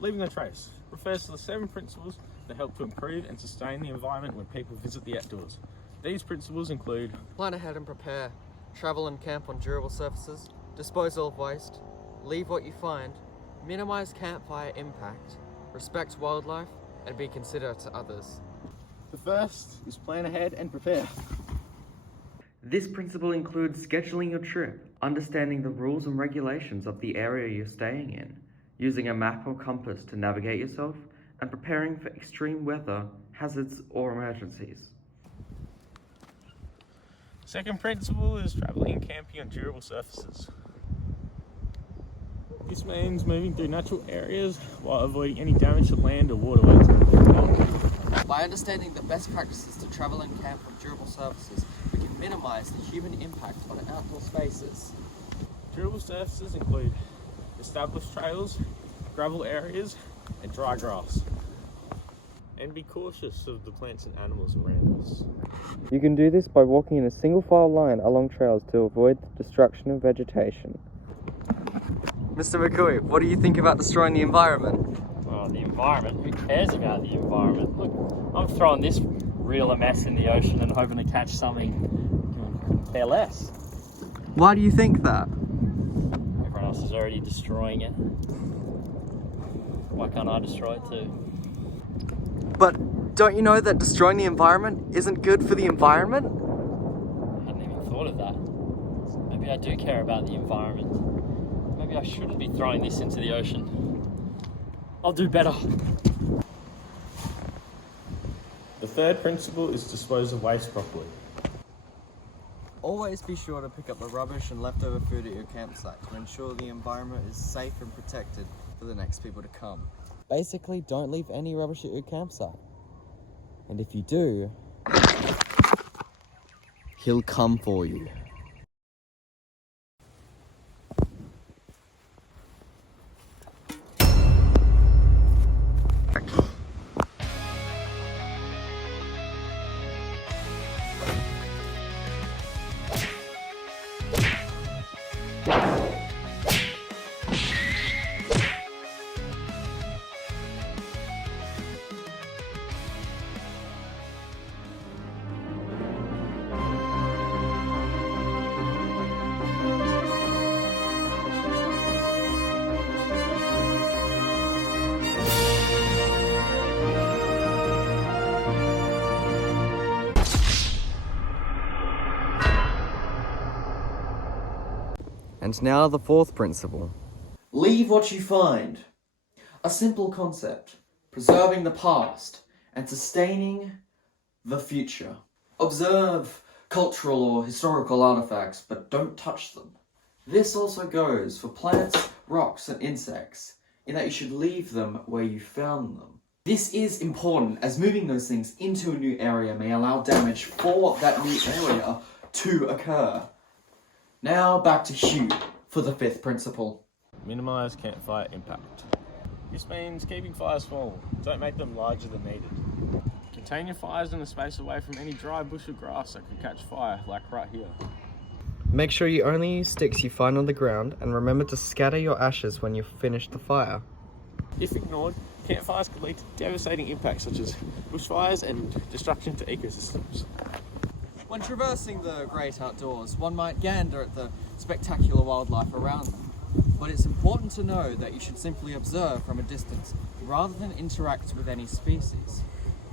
Leaving no trace refers to the 7 principles that help to improve and sustain the environment when people visit the outdoors. These principles include plan ahead and prepare, travel and camp on durable surfaces, disposal of waste, leave what you find, minimize campfire impact, respect wildlife, and be considerate to others. the first is plan ahead and prepare. This principle includes scheduling your trip, understanding the rules and regulations of the area you're staying in, using a map or compass to navigate yourself, and preparing for extreme weather, hazards, or emergencies. Second principle is travelling and camping on durable surfaces. This means moving through natural areas while avoiding any damage to land or waterways. By understanding the best practices to travel and camp on durable surfaces, we can minimize the human impact on outdoor spaces. Durable surfaces include established trails, gravel areas, and dry grass. And be cautious of the plants and animals around us. You can do this by walking in a single file line along trails to avoid the destruction of vegetation. Mr. McCoy, what do you think about destroying the environment? Oh, the environment? Who cares about the environment? Look, I'm throwing this reel of mess in the ocean and hoping to catch something. Couldn't care less. Why do you think that? Everyone else is already destroying it. Why can't I destroy it too? But don't you know that destroying the environment isn't good for the environment? I hadn't even thought of that. Maybe I do care about the environment. Maybe I shouldn't be throwing this into the ocean. I'll do better. The third principle is dispose of waste properly. Always be sure to pick up the rubbish and leftover food at your campsite to ensure the environment is safe and protected for the next people to come. Basically, don't leave any rubbish at your campsite. And if you do, he'll come for you. And now the fourth principle. Leave what you find. A simple concept, preserving the past and sustaining the future. Observe cultural or historical artifacts, but don't touch them. This also goes for plants, rocks, and insects, in that you should leave them where you found them. This is important, as moving those things into a new area may allow damage for that new area to occur. Now back to Hugh for the fifth principle. Minimise campfire impact. This means keeping fires small. Don't make them larger than needed. Contain your fires in a space away from any dry bush or grass that could catch fire, like right here. Make sure you only use sticks you find on the ground, and remember to scatter your ashes when you've finished the fire. If ignored, campfires could lead to devastating impacts such as bushfires and destruction to ecosystems. When traversing the great outdoors, one might gander at the spectacular wildlife around them. But it's important to know that you should simply observe from a distance rather than interact with any species.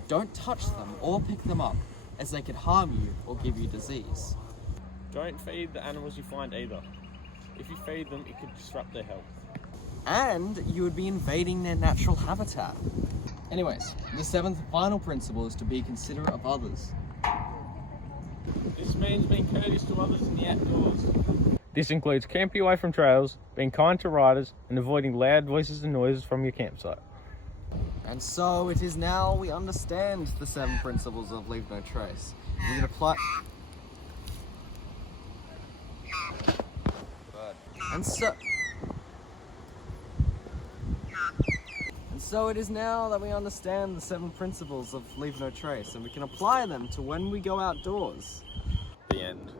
Don't touch them or pick them up, as they could harm you or give you disease. Don't feed the animals you find either. If you feed them, it could disrupt their health. And you would be invading their natural habitat. Anyways, the seventh and final principle is to be considerate of others. This means being courteous to others in the outdoors. This includes camping away from trails, being kind to riders, and avoiding loud voices and noises from your campsite. And so it is now we understand the 7 principles of Leave No Trace. We can apply... And so it is now that we understand the 7 principles of Leave No Trace, and we can apply them to when we go outdoors. The end.